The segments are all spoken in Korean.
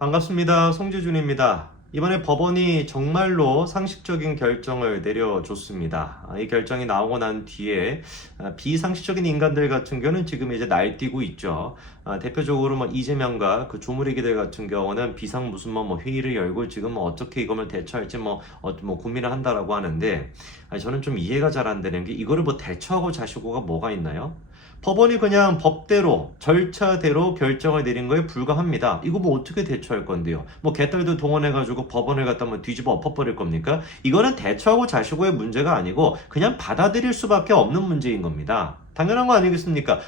반갑습니다. 송지준입니다. 이번에 법원이 정말로 상식적인 결정을 내려줬습니다. 이 결정이 나오고 난 뒤에 비상식적인 인간들 같은 경우는 지금 이제 날뛰고 있죠. 대표적으로 이재명과 그 조무리기들 같은 경우는 비상 무슨 회의를 열고 지금 어떻게 이걸 대처할지 고민을 한다라고 하는데, 저는 좀 이해가 잘 안 되는 게, 이거를 대처하고 자시고가 뭐가 있나요? 법원이 그냥 법대로 절차대로 결정을 내린 거에 불과합니다. 이거 어떻게 대처할 건데요? 개딸도 동원해가지고 법원을 갖다 뒤집어 엎어버릴 겁니까? 이거는 대처하고 자시고의 문제가 아니고 그냥 받아들일 수밖에 없는 문제인 겁니다. 당연한 거 아니겠습니까?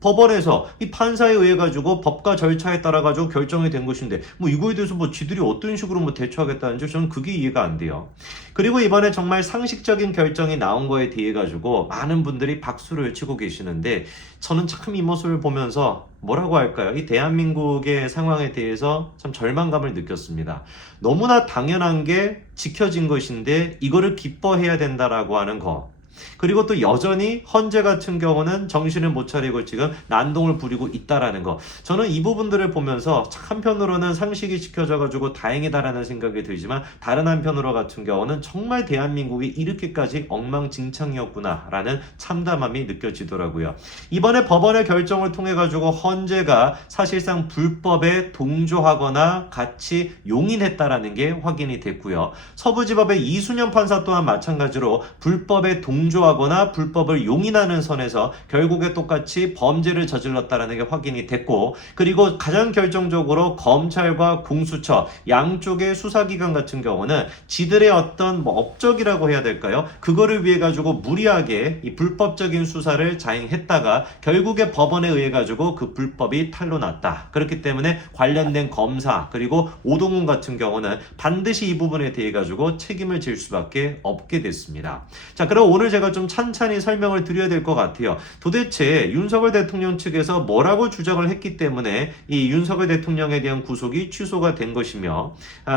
법원에서 이 판사에 의해 가지고 법과 절차에 따라 가지고 결정이 된 것인데 이거에 대해서 지들이 어떤 식으로 대처하겠다는지 저는 그게 이해가 안 돼요. 그리고 이번에 정말 상식적인 결정이 나온 거에 대해 가지고 많은 분들이 박수를 치고 계시는데, 저는 참 이 모습을 보면서 뭐라고 할까요? 이 대한민국의 상황에 대해서 참 절망감을 느꼈습니다. 너무나 당연한 게 지켜진 것인데 이거를 기뻐해야 된다라고 하는 거. 그리고 또 여전히 헌재 같은 경우는 정신을 못 차리고 지금 난동을 부리고 있다라는 거. 저는 이 부분들을 보면서 한편으로는 상식이 지켜져가지고 다행이다라는 생각이 들지만, 다른 한편으로 같은 경우는 정말 대한민국이 이렇게까지 엉망진창이었구나라는 참담함이 느껴지더라고요. 이번에 법원의 결정을 통해 가지고 헌재가 사실상 불법에 동조하거나 같이 용인했다라는 게 확인이 됐고요. 서부지법의 이순현 판사 또한 마찬가지로 불법에 동조하거나 불법을 용인하는 선에서 결국에 똑같이 범죄를 저질렀다는 게 확인이 됐고, 그리고 가장 결정적으로 검찰과 공수처 양쪽의 수사기관 같은 경우는 지들의 어떤 업적이라고 해야 될까요? 그거를 위해 가지고 무리하게 이 불법적인 수사를 자행했다가 결국에 법원에 의해 가지고 그 불법이 탄로났다. 그렇기 때문에 관련된 검사 그리고 오동훈 같은 경우는 반드시 이 부분에 대해 가지고 책임을 질 수밖에 없게 됐습니다. 자, 그럼 오늘 제가 좀 찬찬히 설명을 드려야 될 것 같아요. 도대체 윤석열 대통령 측에서 뭐라고 주장을 했기 때문에 이 윤석열 대통령에 대한 구속이 취소가 된 것이며,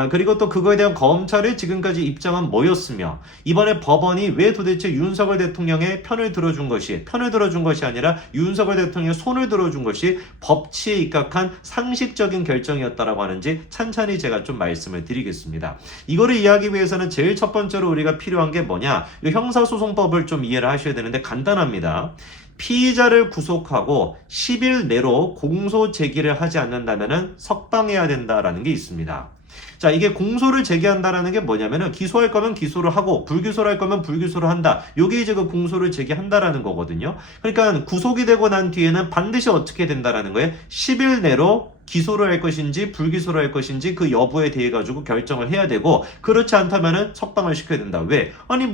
그리고 또 그거에 대한 검찰의 지금까지 입장은 뭐였으며, 이번에 법원이 왜 도대체 윤석열 대통령의 편을 들어준 것이 아니라 윤석열 대통령의 손을 들어준 것이 법치에 입각한 상식적인 결정이었다라고 하는지 찬찬히 제가 좀 말씀을 드리겠습니다. 이거를 이해하기 위해서는 제일 첫 번째로 우리가 필요한 게 뭐냐? 형사소송법을 좀 이해를 하셔야 되는데 간단합니다. 피의자를 구속하고 10일 내로 공소 제기를 하지 않는다면 석방해야 된다라는 게 있습니다. 자, 이게 공소를 제기한다라는 게 뭐냐면은 기소할 거면 기소를 하고 불기소를 할 거면 불기소를 한다. 요게 이제 그 공소를 제기한다라는 거거든요. 그러니까 구속이 되고 난 뒤에는 반드시 어떻게 된다라는 거예요? 10일 내로 기소를 할 것인지 불기소를 할 것인지 그 여부에 대해 가지고 결정을 해야 되고, 그렇지 않다면은 석방을 시켜야 된다. 왜? 아니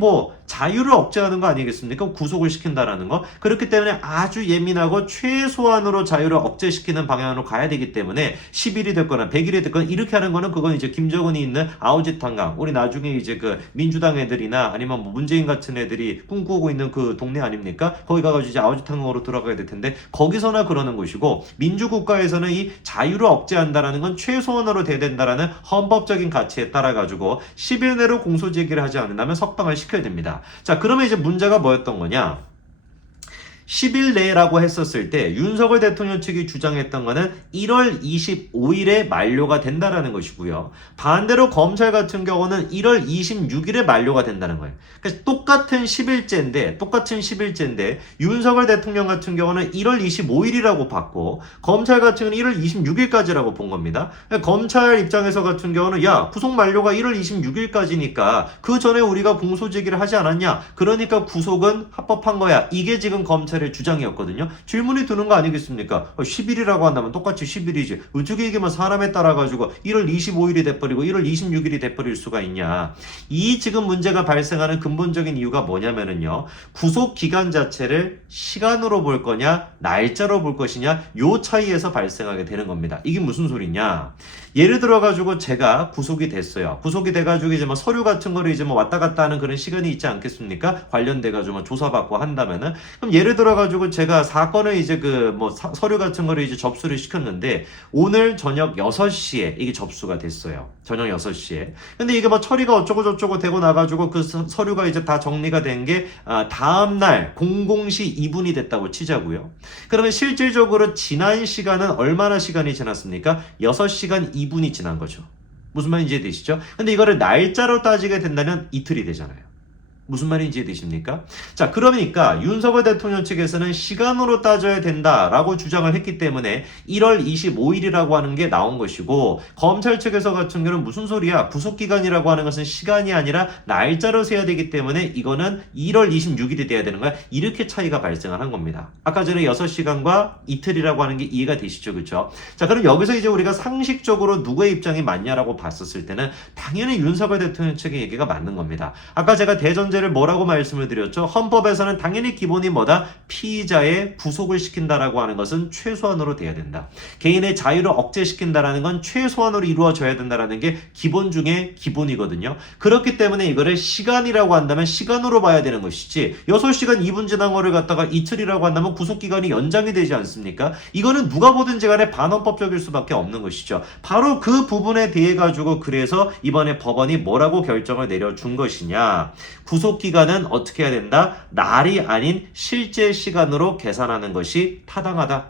자유를 억제하는 거 아니겠습니까? 구속을 시킨다라는 거. 그렇기 때문에 아주 예민하고 최소한으로 자유를 억제시키는 방향으로 가야 되기 때문에 10일이 됐거나 100일이 됐거나 이렇게 하는 거는 그건 이제 김정은이 있는 아우지탄강, 우리 나중에 이제 그 민주당 애들이나 아니면 문재인 같은 애들이 꿈꾸고 있는 그 동네 아닙니까? 거기 가가지고 이제 아우지탄강으로 들어가야 될 텐데 거기서나 그러는 것이고, 민주국가에서는 이 자유를 억제한다라는 건 최소한으로 돼야 된다라는 헌법적인 가치에 따라 가지고 10일 내로 공소 제기를 하지 않는다면 석방을 시켜야 됩니다. 자, 그러면 이제 문제가 뭐였던 거냐? 10일 내라고 했었을 때 윤석열 대통령 측이 주장했던 거는 1월 25일에 만료가 된다라는 것이고요. 반대로 검찰 같은 경우는 1월 26일에 만료가 된다는 거예요. 그러니까 똑같은 10일째인데 윤석열 대통령 같은 경우는 1월 25일이라고 봤고 검찰 같은 경우는 1월 26일까지라고 본 겁니다. 그러니까 검찰 입장에서 같은 경우는 야, 구속 만료가 1월 26일까지니까 그 전에 우리가 공소 제기를 하지 않았냐? 그러니까 구속은 합법한 거야. 이게 지금 검찰의 주장이었거든요. 질문이 드는 거 아니겠습니까? 10일이라고 한다면 똑같이 10일이지. 어떻게 이게 사람에 따라 가지고 1월 25일이 돼버리고 1월 26일이 돼버릴 수가 있냐. 이 지금 문제가 발생하는 근본적인 이유가 뭐냐면은요. 구속 기간 자체를 시간으로 볼 거냐, 날짜로 볼 것이냐, 요 차이에서 발생하게 되는 겁니다. 이게 무슨 소리냐? 예를 들어 가지고 제가 구속이 됐어요. 구속이 돼 가지고 이제 서류 같은 거를 이제 왔다 갔다 하는 그런 시간이 있지 않겠습니까? 관련돼 가지고 조사받고 한다면은, 그럼 예를 들어 가지고 제가 사건을 이제 서류 같은 거를 이제 접수를 시켰는데 오늘 저녁 6시에 이게 접수가 됐어요. 저녁 6시에. 근데 이게 처리가 어쩌고 저쩌고 되고 나가지고 그 서류가 이제 다 정리가 된 게 다음날 00시 2분이 됐다고 치자고요. 그러면 실질적으로 지난 시간은 얼마나 시간이 지났습니까? 6시간 2분이 지난 거죠. 무슨 말인지 이해되시죠? 근데 이거를 날짜로 따지게 된다면 이틀이 되잖아요. 무슨 말인지 이해되십니까? 자, 그러니까 윤석열 대통령 측에서는 시간으로 따져야 된다라고 주장을 했기 때문에 1월 25일이라고 하는 게 나온 것이고, 검찰 측에서 같은 경우는 무슨 소리야? 구속기간이라고 하는 것은 시간이 아니라 날짜로 세야 되기 때문에 이거는 1월 26일이 돼야 되는 거야. 이렇게 차이가 발생을 한 겁니다. 아까 전에 6시간과 이틀이라고 하는 게 이해가 되시죠? 그렇죠? 자, 그럼 여기서 이제 우리가 상식적으로 누구의 입장이 맞냐라고 봤었을 때는 당연히 윤석열 대통령 측의 얘기가 맞는 겁니다. 아까 제가 대전제를 뭐라고 말씀을 드렸죠? 헌법에서는 당연히 기본이 뭐다? 피의자의 구속을 시킨다라고 하는 것은 최소한으로 돼야 된다. 개인의 자유를 억제시킨다라는 건 최소한으로 이루어져야 된다라는 게 기본 중에 기본이거든요. 그렇기 때문에 이거를 시간이라고 한다면 시간으로 봐야 되는 것이지, 6시간 2분 지난 거를 갖다가 이틀이라고 한다면 구속기간이 연장이 되지 않습니까? 이거는 누가 보든지 간에 반헌법적일 수밖에 없는 것이죠. 바로 그 부분에 대해 가지고 그래서 이번에 법원이 뭐라고 결정을 내려준 것이냐. 구속기간은 어떻게 해야 된다? 날이 아닌 실제 시간으로 계산하는 것이 타당하다.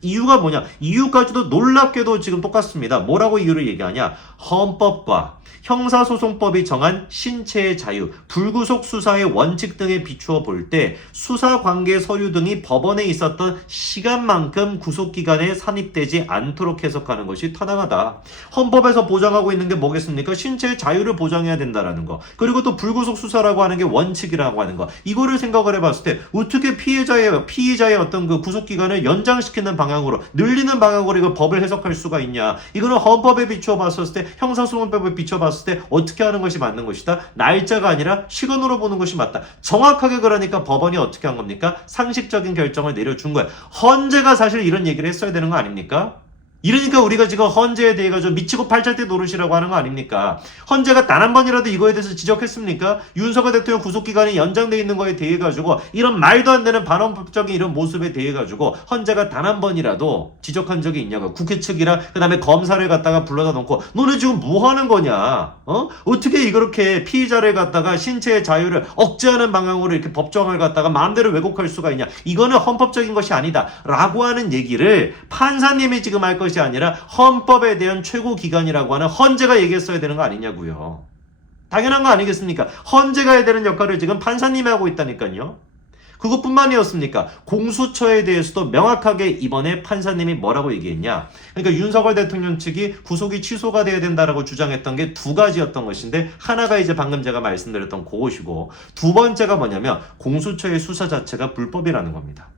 이유가 뭐냐? 이유까지도 놀랍게도 지금 똑같습니다. 뭐라고 이유를 얘기하냐? 헌법과 형사소송법이 정한 신체의 자유, 불구속 수사의 원칙 등에 비추어 볼 때 수사관계 서류 등이 법원에 있었던 시간만큼 구속기간에 산입되지 않도록 해석하는 것이 타당하다. 헌법에서 보장하고 있는 게 뭐겠습니까? 신체의 자유를 보장해야 된다라는 거. 그리고 또 불구속 수사라고 하는 게 원칙이라고 하는 거. 이거를 생각을 해봤을 때 어떻게 피의자의 어떤 그 구속기간을 연장시키는 방향으로, 늘리는 방향으로 이걸 법을 해석할 수가 있냐? 이거는 헌법에 비추어 봤을 때, 형사소송법에 비추어 봤을 때 어떻게 하는 것이 맞는 것이다? 날짜가 아니라 시간으로 보는 것이 맞다. 정확하게 그러니까 법원이 어떻게 한 겁니까? 상식적인 결정을 내려준 거예요. 헌재가 사실 이런 얘기를 했어야 되는 거 아닙니까? 이러니까 우리가 지금 헌재에 대해 가지고 미치고 팔짝대 노릇이라고 하는 거 아닙니까? 헌재가 단 한 번이라도 이거에 대해서 지적했습니까? 윤석열 대통령 구속기간이 연장돼 있는 거에 대해 가지고 이런 말도 안 되는 반헌법적인 이런 모습에 대해 가지고 헌재가 단 한 번이라도 지적한 적이 있냐고. 국회 측이랑 그 다음에 검사를 갖다가 불러다 놓고 너네 지금 뭐 하는 거냐? 어떻게 이렇게 피의자를 갖다가 신체의 자유를 억제하는 방향으로 이렇게 법정을 갖다가 마음대로 왜곡할 수가 있냐? 이거는 헌법적인 것이 아니다 라고 하는 얘기를 판사님이 지금 할 것이 아니라 헌법에 대한 최고 기관이라고 하는 헌재가 얘기했어야 되는 거 아니냐고요. 당연한 거 아니겠습니까? 헌재가 해야 되는 역할을 지금 판사님이 하고 있다니까요. 그것뿐만이었습니까? 공수처에 대해서도 명확하게 이번에 판사님이 뭐라고 얘기했냐? 그러니까 윤석열 대통령 측이 구속이 취소가 돼야 된다라고 주장했던 게 두 가지였던 것인데, 하나가 이제 방금 제가 말씀드렸던 그것이고, 두 번째가 뭐냐면 공수처의 수사 자체가 불법이라는 겁니다.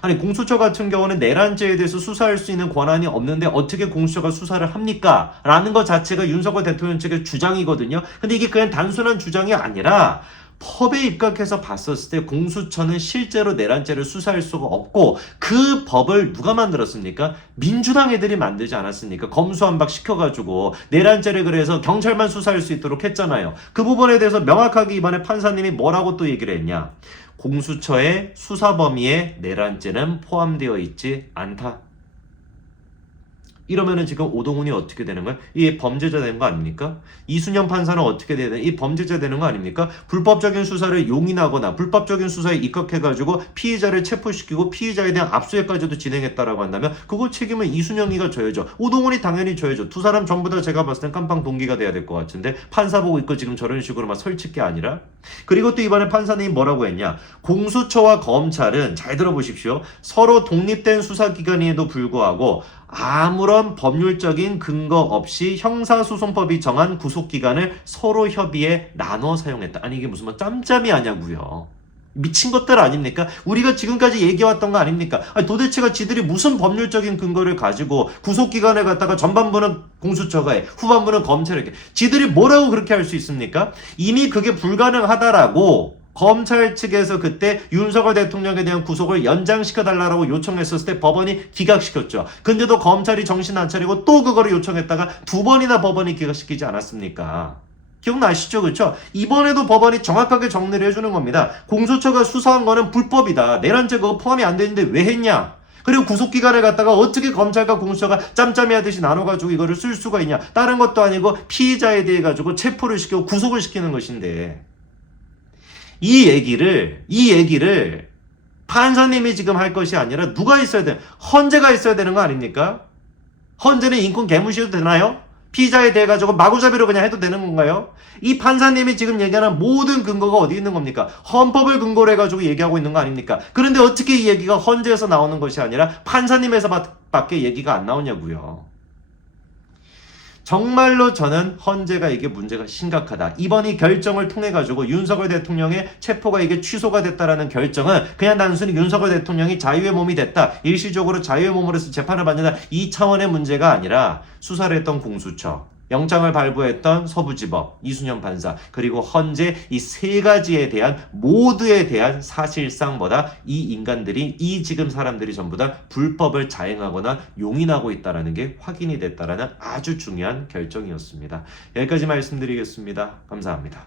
아니, 공수처 같은 경우는 내란죄에 대해서 수사할 수 있는 권한이 없는데 어떻게 공수처가 수사를 합니까? 라는 것 자체가 윤석열 대통령 측의 주장이거든요. 근데 이게 그냥 단순한 주장이 아니라 법에 입각해서 봤었을 때 공수처는 실제로 내란죄를 수사할 수가 없고, 그 법을 누가 만들었습니까? 민주당 애들이 만들지 않았습니까? 검수완박 시켜가지고 내란죄를 그래서 경찰만 수사할 수 있도록 했잖아요. 그 부분에 대해서 명확하게 이번에 판사님이 뭐라고 또 얘기를 했냐? 공수처의 수사 범위에 내란죄는 포함되어 있지 않다. 이러면은 지금 오동훈이 어떻게 되는 거야? 이 범죄자 되는 거 아닙니까? 이순영 판사는 어떻게 되는? 이 범죄자 되는 거 아닙니까? 불법적인 수사를 용인하거나 불법적인 수사에 입각해가지고 피의자를 체포시키고 피의자에 대한 압수해까지도 진행했다라고 한다면 그거 책임은 이순영이가 져야죠. 오동훈이 당연히 져야죠. 두 사람 전부 다 제가 봤을 땐 깜빵 동기가 돼야 될 것 같은데, 판사 보고 있고 지금 저런 식으로 막 설칠 게 아니라. 그리고 또 이번에 판사님이 뭐라고 했냐? 공수처와 검찰은, 잘 들어보십시오, 서로 독립된 수사기관임에도 불구하고 아무런 법률적인 근거 없이 형사소송법이 정한 구속기간을 서로 협의해 나눠 사용했다. 아니, 이게 무슨 뭐 짬짬이 아냐고요. 미친 것들 아닙니까? 우리가 지금까지 얘기해왔던 거 아닙니까? 아니, 도대체가 지들이 무슨 법률적인 근거를 가지고 구속기간을 갖다가 전반부는 공수처가 해, 후반부는 검찰에게, 지들이 뭐라고 그렇게 할 수 있습니까? 이미 그게 불가능하다라고 검찰 측에서 그때 윤석열 대통령에 대한 구속을 연장시켜달라고 요청했었을 때 법원이 기각시켰죠. 근데도 검찰이 정신 안 차리고 또 그거를 요청했다가 두 번이나 법원이 기각시키지 않았습니까? 기억나시죠? 그렇죠? 이번에도 법원이 정확하게 정리를 해주는 겁니다. 공수처가 수사한 거는 불법이다. 내란죄 그거 포함이 안 되는데 왜 했냐? 그리고 구속기간을 갖다가 어떻게 검찰과 공수처가 짬짬이 하듯이 나눠가지고 이거를 쓸 수가 있냐? 다른 것도 아니고 피의자에 대해 가지고 체포를 시키고 구속을 시키는 것인데, 이 얘기를 판사님이 지금 할 것이 아니라 누가 있어야 돼? 헌재가 있어야 되는 거 아닙니까? 헌재는 인권 개무시해도 되나요? 피의자에 대해 가지고 마구잡이로 그냥 해도 되는 건가요? 이 판사님이 지금 얘기하는 모든 근거가 어디 있는 겁니까? 헌법을 근거로 해가지고 얘기하고 있는 거 아닙니까? 그런데 어떻게 이 얘기가 헌재에서 나오는 것이 아니라 판사님에서 밖에 얘기가 안 나오냐고요. 정말로 저는 헌재가 이게 문제가 심각하다. 이번 이 결정을 통해 가지고 윤석열 대통령의 체포가 이게 취소가 됐다라는 결정은 그냥 단순히 윤석열 대통령이 자유의 몸이 됐다. 일시적으로 자유의 몸으로서 재판을 받는다. 이 차원의 문제가 아니라 수사를 했던 공수처, 영장을 발부했던 서부지법, 이순영 판사, 그리고 헌재 이 세 가지에 대한 모두에 대한 사실상 이 인간들이 이 지금 사람들이 전부 다 불법을 자행하거나 용인하고 있다는 게 확인이 됐다라는 아주 중요한 결정이었습니다. 여기까지 말씀드리겠습니다. 감사합니다.